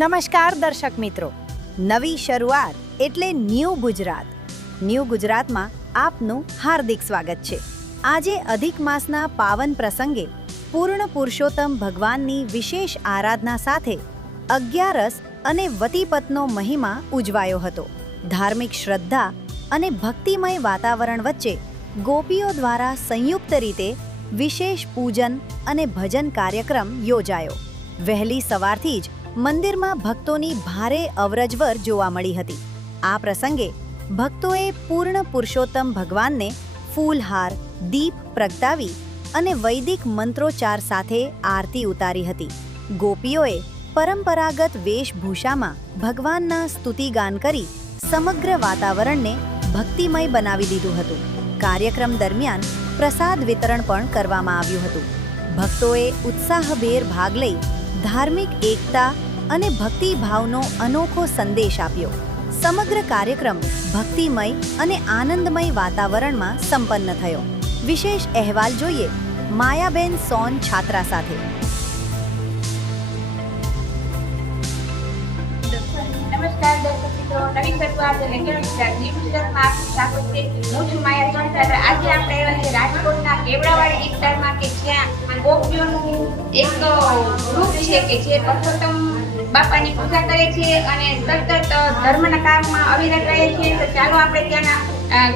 નમસ્કાર દર્શક મિત્રો, નવી શરૂઆત એટલે ન્યૂ ગુજરાત. ન્યૂ ગુજરાતમાં આપનું હાર્દિક સ્વાગત છે. આજે અધિક માસના પાવન પ્રસંગે પૂર્ણ પુરુષોત્તમ ભગવાનની વિશેષ આરાધના સાથે અગિયારસ અને વતીપતનો મહિમા ઉજવાયો હતો. ધાર્મિક શ્રદ્ધા અને ભક્તિમય વાતાવરણ વચ્ચે ગોપીઓ દ્વારા સંયુક્ત રીતે વિશેષ પૂજન અને ભજન કાર્યક્રમ યોજાયો. વહેલી સવારથી જ મંદિરમાં ભક્તોની ભારે અવરજવર જોવા મળી હતી. આ પ્રસંગે ભક્તોએ પૂર્ણ પુરુષોત્તમ ભગવાનને ફૂલહાર, દીપ પ્રગટાવી અને વૈદિક મંત્રોચ્ચાર સાથે આરતી ઉતારી હતી. ગોપીઓએ પરંપરાગત વેશભૂષામાં ભગવાનના સ્તુતિગાન કરી સમગ્ર વાતાવરણને ભક્તિમય બનાવી દીધું હતું. કાર્યક્રમ દરમિયાન પ્રસાદ વિતરણ પણ કરવામાં આવ્યું હતું. ભક્તોએ ઉત્સાહભેર ભાગ લઈ ધાર્મિક એકતા અને ભક્તિભાવનો અનોખો સંદેશ આપ્યો. સમગ્ર કાર્યક્રમ ભક્તિમય અને આનંદમય વાતાવરણમાં સંપન્ન થયો. વિશેષ અહેવાલ જોઈએ માયાબેન સોન છાત્રા સાથે. નમસ્કાર દર્શક મિત્રો, નવી શરૂઆત એટલે કે ન્યૂ ગુજરાતમાં આપનું સ્વાગત છે. હું છું માયા સોન છાત્રા. આજે આપણે આવ્યા છીએ રાજકોટના કેવડાવાડી વિસ્તારમાં કે જ્યાં ગોપીઓનું એક ગ્રુપ છે કે જે પુરુષોત્તમ બાપાની પૂજા કરે છે અને સતત ધર્મના કામમાં અવિરત રહે છે. તો ચાલો આપણે ત્યાંના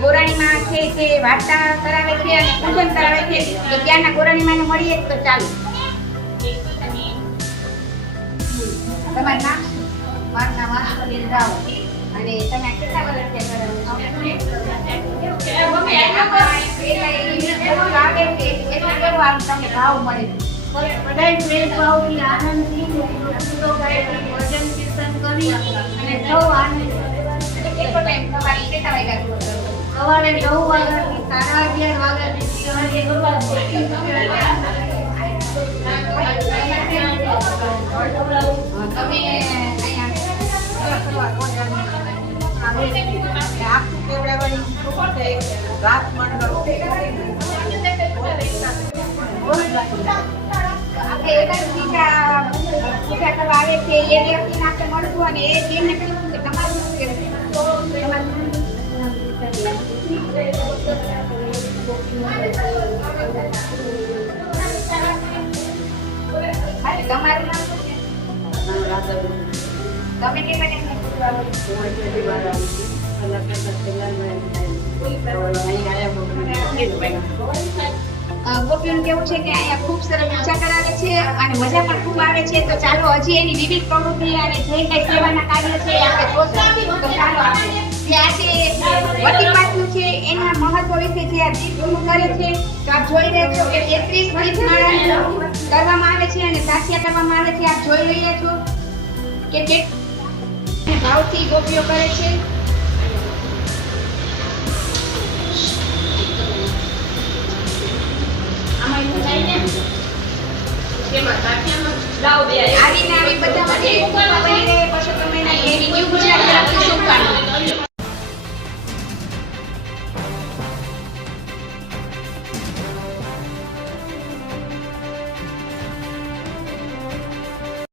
ગોરાણીમાં છે જે વાર્તા કરાવે છે અને પૂજન કરાવે છે, તો ત્યાંના ગોરાણીમાને મળીએ. તો ચાલો. તમારું નામ? મારું નામ આશુબેન રાવ. અને તમે કેટલા વર્ષથી આવે છે એટલે કેવો આમ તમને ભાવ મળે છે? બધાય પ્રેમ ભાવથી આનંદથી ગીતો ગાઈ ભજન કીર્તન કરી અને સૌ આનંદ. કેટલો ટાઈમ તમારી કેટલા વાગ્યા સવારે 9 વાગ્યાથી 11:30 વાગ્યા સુધી તમે આખું કેવડાવાળી રાત મંડળ આપણે એકાદશી પૂજા કરવા આવે છે એ વ્યક્તિને આપણે મળશું અને એ જેમને કહીશું કે તમારું શું તમારું નામ શું છે? તમે કેટલા ટાઈમ ગોપીઓનું કેવું છે કે અહીંયા ખૂબ સરસ પૂજા કરાવે છે અને મજા પણ ખૂબ આવે છે. તો ચાલો હજી એની વિવિધ પ્રવૃત્તિ અને જે કઈ સેવાના કાર્ય છે આપણે જોશું. તો ચાલો આપણે જે આજે વટીપાટનું છે એના મહત્વ વિશે જે આ દીપ કરે છે, તો આપ જોઈ રહ્યા છો કે 33 દીપમાળા કરવામાં આવે છે અને સાસિયા કરવામાં આવે છે. આપ જોઈ રહ્યા છો કે તે ભાવથી ગોપીઓ કરે છે. આવીને આવી બધા